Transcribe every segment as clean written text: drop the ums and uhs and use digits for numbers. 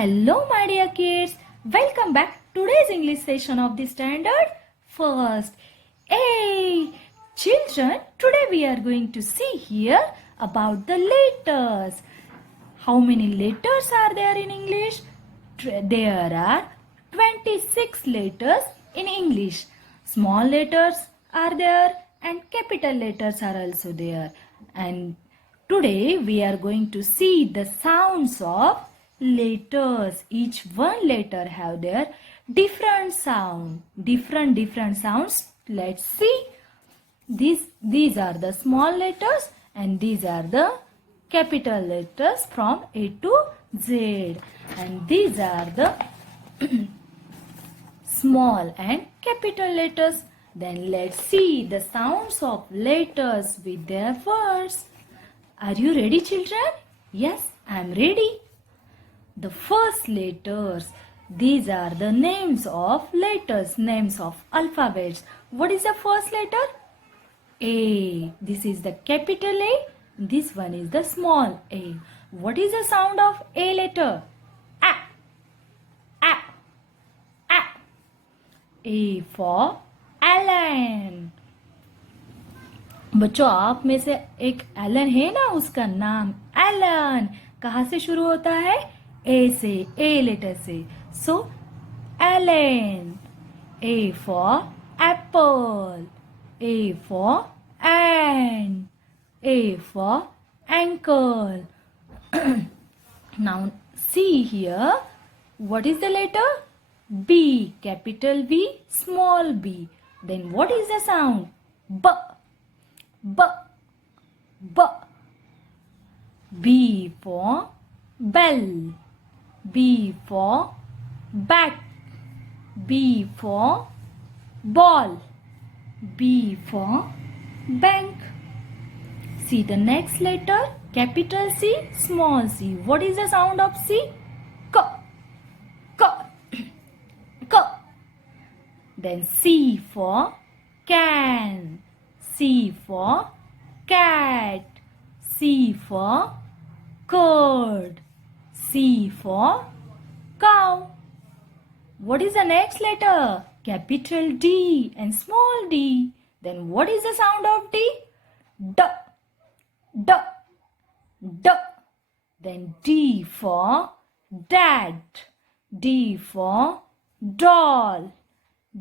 Hello my dear kids, welcome back to today's English session of the standard first. Hey children, today we are going to see here about the letters. How many letters are there in English? There are 26 letters in English. Small letters are there and capital letters are also there. And today we are going to see the sounds of letters. Each one letter have their different sound. Different sounds. Let's see. These are the small letters and these are the capital letters from A to Z. And these are the small and capital letters. Then let's see the sounds of letters with their words. Are you ready, children? Yes, I am ready. The first letters. These are the names of letters, names of alphabets. What is the first letter? A. This is the capital A. This one is the small a. What is the sound of A letter? A. A. A. A for Alan. बच्चों आप में से एक Elon है ना, उसका नाम Elon. कहाँ से शुरू होता है? ए से, a letter say. So Alan. A for apple. A for ant. A for ankle. Now see here. What is the letter? B. Capital B, small b. Then what is the sound? B. B. B. B for bell. B for bat. B for ball. B for bank. See the next letter. Capital C, small c. What is the sound of C? K. K. K. Then C for can. C for cat. C for curd. C for cow. What is the next letter? Capital D and small d. Then what is the sound of D? D. D. D. Then D for dad. D for doll.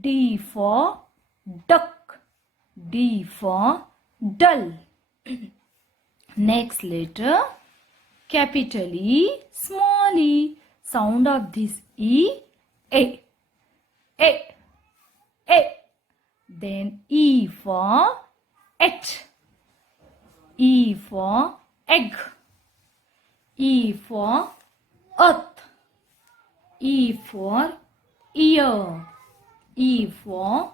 D for duck. D for dull. Next letter. Capital E, small e. Sound of this E. A. A. A. Then E for et. E for egg. E for earth. E for ear. E for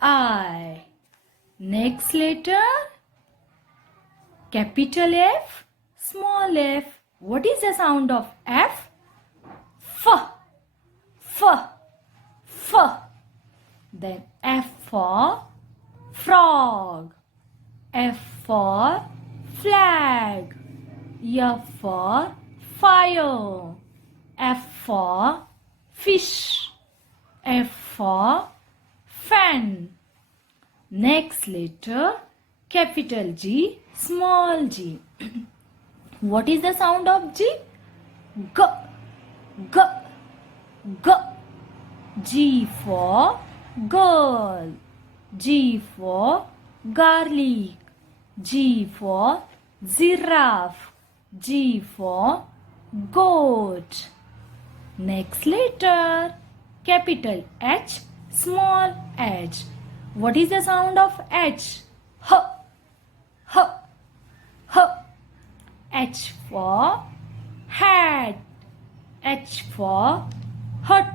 eye. Next letter. Capital F, small f. What is the sound of F? F. F. F. Then F for frog. F for flag. F for fire. F for fish. F for fan. Next letter. Capital G, small g. What is the sound of G? G. G. G. G for girl. G for garlic. G for giraffe. G for goat. Next letter. Capital H, small h. What is the sound of H? H. H. H. H for hat. H for hut.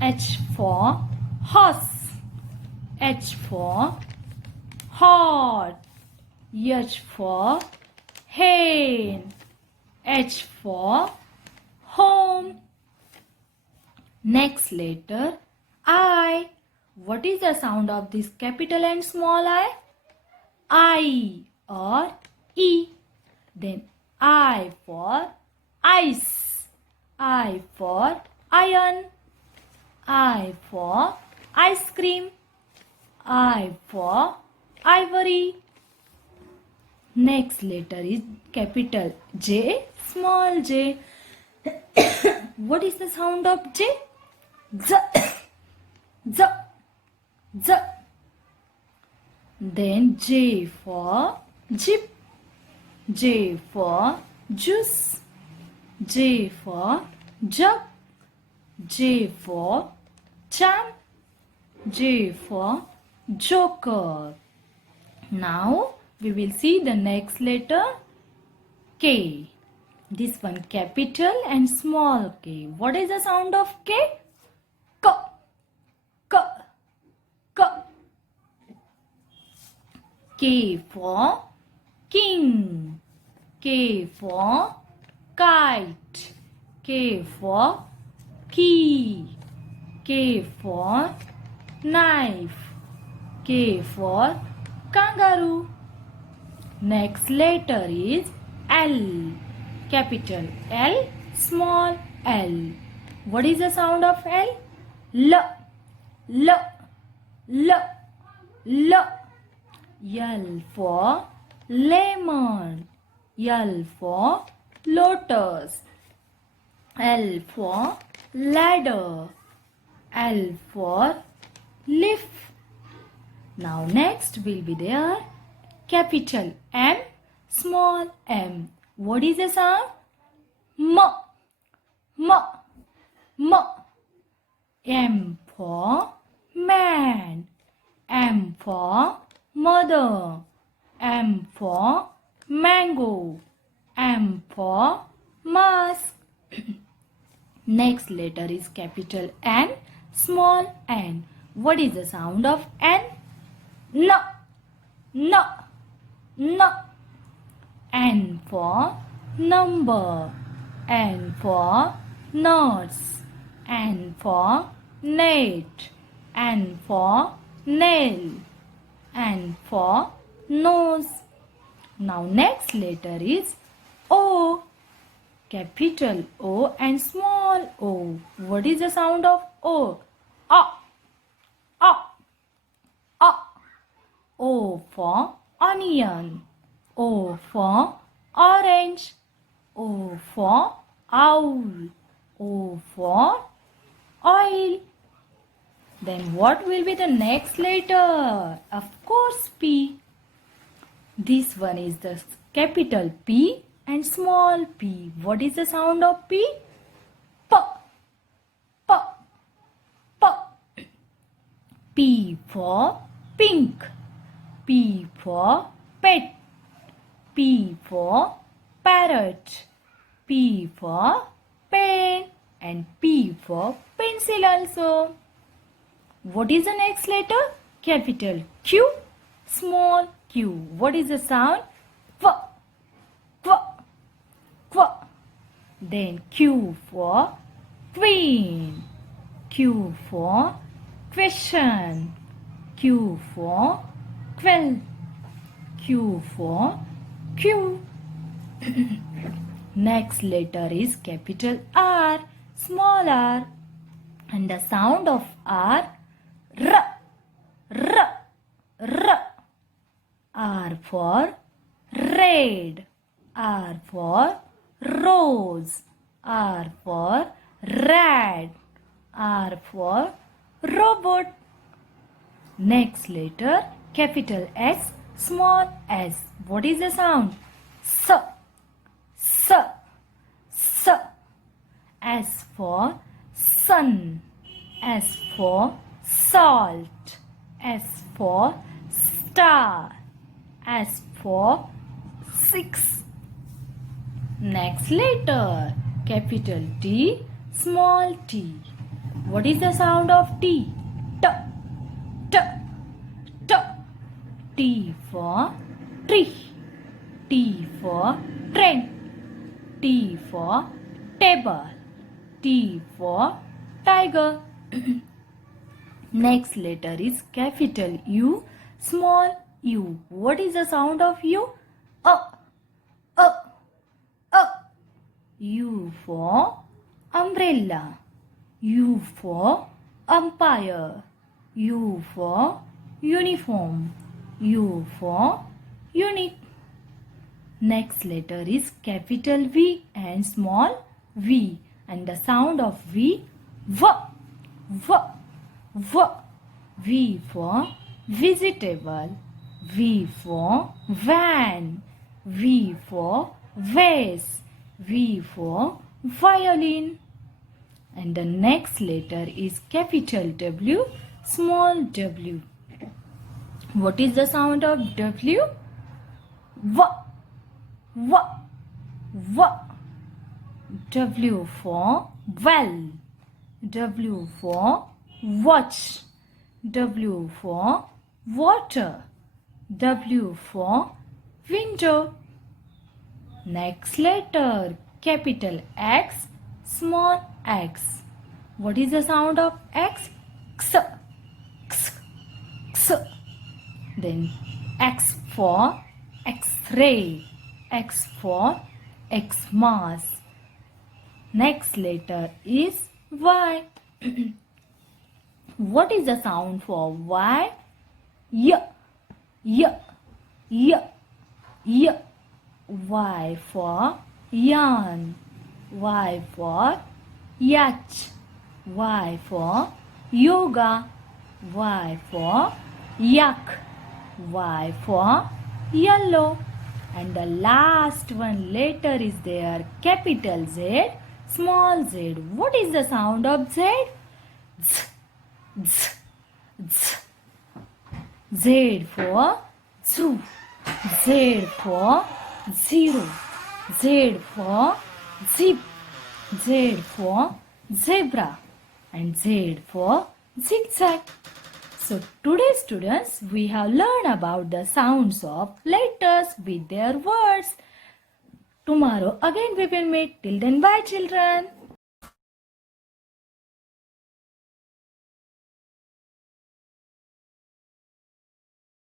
H for horse. H for hot. H for hen. H for home. Next letter I. What is the sound of this capital and small I or E? Then I for ice. I for iron. I for ice cream. I for ivory. Next letter is capital J, small j. What is the sound of J? Z, z, z. Then J for jeep. J for juice. J for jug. J for jam. J for joker. Now we will see the next letter K. This one capital and small k. What is the sound of K? K, k, k. K for king. K for kite. K for key. K for knife. K for kangaroo. Next letter is L. Capital L, small l. What is the sound of L? L, L, L, L. L for lemon. L for lotus. L for ladder. L for leaf. Now next will be there capital M, small m. What is the sound? M, M, M. M for man. M for mother. M for mango. M for mask. Next letter is capital N, small n. What is the sound of N? N, N, N. N for number. N for nuts. N for net. N for nail. N for nose. Now next letter is O. Capital O and small o. What is the sound of O? A, A, A. O for onion. O for orange. O for owl. O for oil. Then what will be the next letter? Of course P. This one is the capital P and small p. What is the sound of P? P, P, P. P for pink. P for pet. P for parrot. P for pen and P for pencil also. What is the next letter? Capital Q, small q. What is the sound? Qu, qu, qu. Then Q for queen. Q for question. Q for quill. Q for Q. Next letter is capital R, small r. And the sound of R, R, R, R. R for red. R for rose. R for rat. R for robot. Next letter, capital S, small s. What is the sound? S, S, S. S for sun. S for salt. S for star. S for 6. Next letter, capital T, small t. What is the sound of T? T, T, T. T for tree. T for train. T for table. T for tiger. Next letter is capital U, small u. What is the sound of U? U for umbrella. U for umpire. U for uniform. U for unique. Next letter is capital V and small v, and the sound of V, v, v, v. V for vegetable. V for van. V for vase. V for violin. And the next letter is capital W, small w. What is the sound of W? V, v, v. W for well. W for watch. W for water. W for window. Next letter, capital X, small x. What is the sound of X? X, x, x. Then X for X-ray. X for Xmas. Next letter is Y. What is the sound for Y? Y, y, y, y. Y for yarn. Y for yacht. Y for yoga. Y for yak. Y for yellow. And the last one letter is there, capital Z, small z. What is the sound of Z? Z, z, z. Z for zoo. Z for zero. Z for zip. Z for zebra. And Z for zigzag. So today students, we have learned about the sounds of letters with their words. Tomorrow again we will meet. Till then, bye children.